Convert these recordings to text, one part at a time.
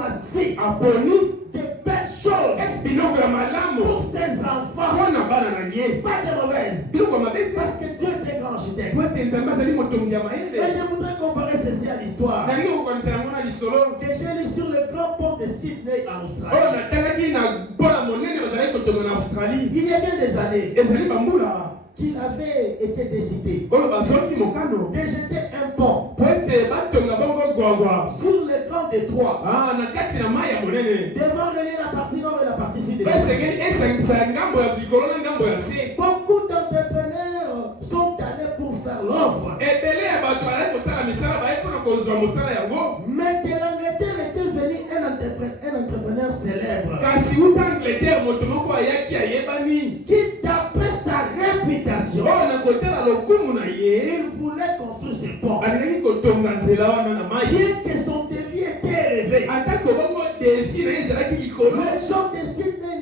choisi de belles choses pour ses enfants. Pas de mauvaises. Parce que Dieu est un grand architecte. Et je voudrais comparer ceci à l'histoire que j'ai lu sur le grand pont de Sydney en Australie. Il y a bien des années qu'il avait été décidé de jeter un pont sur le grand détroit devant relier la partie nord et la partie sud. Beaucoup d'entrepreneurs sont allés pour faire l'offre. Mais de l'Angleterre était venu un entrepreneur célèbre qui, d'après sa réputation, il voulait construire ce pont. Bien que son défi était élevé, les gens de Sydney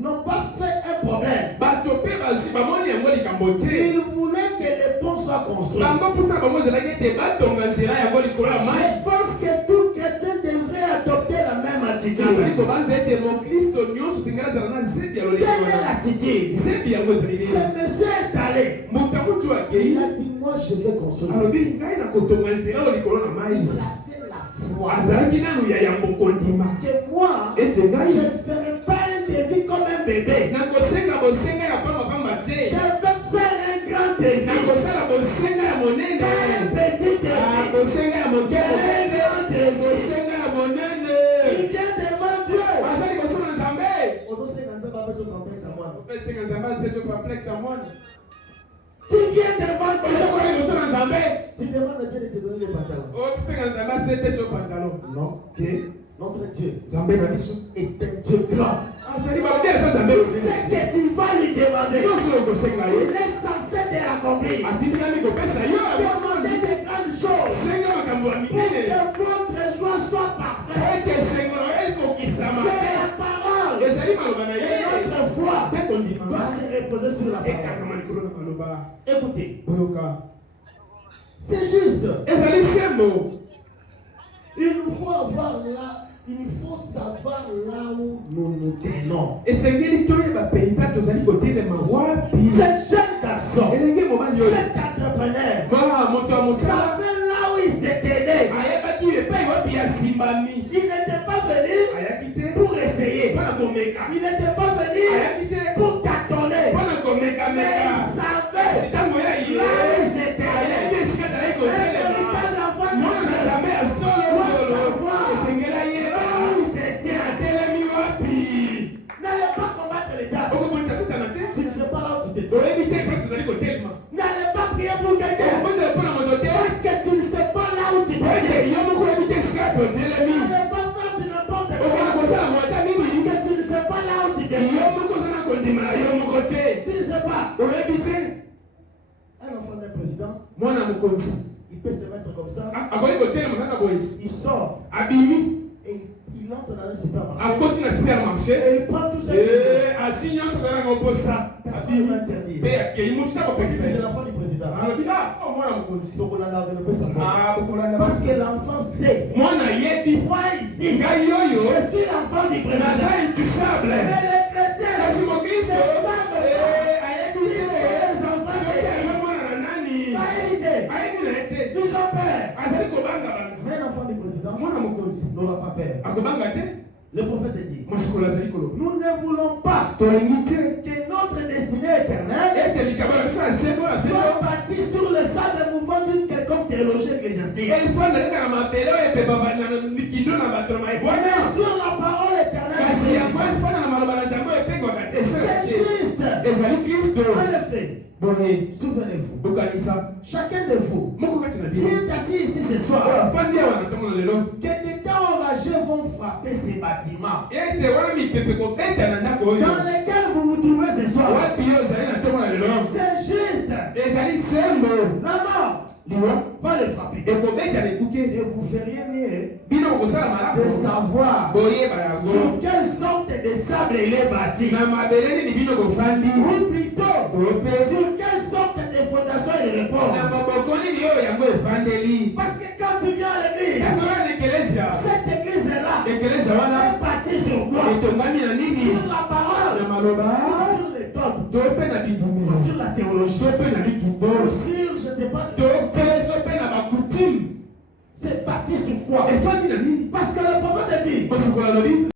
n'ont pas fait un problème. Ils voulaient que le pont soit construit. Je pense que tout chrétien devrait adopter la même attitude. Quelle est l'attitude? Ce monsieur est allé. Il a dit, moi je vais construire. Il avait la foi que moi, je ne ferai pas un défi comme un bébé. Je vais faire un grand défi. Pas un petit défi. Un grand défi. Il vient devant Dieu. Tu viens devant Dieu. Tu demandes à Dieu de te donner les pantalons. Non. Notre Dieu est un Dieu grand. C'est ce que tu vas lui demander. Il est censé te l'accomplir. Demandez des grandes choses pour que votre joie soit parfaite. C'est la parole. Et notre foi doit se reposer sur la parole. Écoutez. C'est juste. Il faut savoir là où nous nous tenons. Et ce jeune garçon, cet entrepreneur, savait là où il se tenait. Il n'était pas venu pour essayer. Il n'était pas venu pour tâtonner. Mais il savait là où il se tenait. N'allez pas combattre les diables. Tu ne sais pas là où tu te tiens. N'allez pas prier pour quelqu'un. Parce que tu ne sais pas là où tu te tiens. N'allez pas faire du n'importe quoi. Parce que tu ne sais pas là où tu te tiens. Tu ne sais pas. Un enfant d'un président, il peut se mettre comme ça. Il sort. Et il entre dans un supermarché. Et il prend tout ça. Personne ne va interdire. C'est l'enfant du président. Parce que l'enfant sait. Moi ici, je suis l'enfant du président. Mais les chrétiens, ils ont peur. Mais l'enfant du président n'aura pas peur. Le prophète dit, nous ne voulons pas que notre destinée éternelle soit bâtie sur le sable mouvant d'une quelconque théologie ecclésiastique. Mais sur la parole éternelle. C'est juste. En effet, souvenez-vous, chacun de vous qui est assis ici ce soir, que des temps orageux vont frapper ces bâtiments dans lesquels vous vous trouvez ce soir. C'est juste. La mort va les frapper. Et vous feriez mieux de savoir sur quelle sorte de sable il est bâti. Ou plutôt sur quelle sorte de fondation il repose. Parce que quand tu viens à l'église, cette ekeleza wana bâti sur quoi? etongami na nini? Sur la parole, na maloba, sur les dogmes, to mpe na bibumelo, sur la théologie, to mpe na likindo, sur je sais pas. to mpe na bakutime. C'est bâti sur quoi? Etwandi na nini? Parce que le prophète dit, Parce que la Bible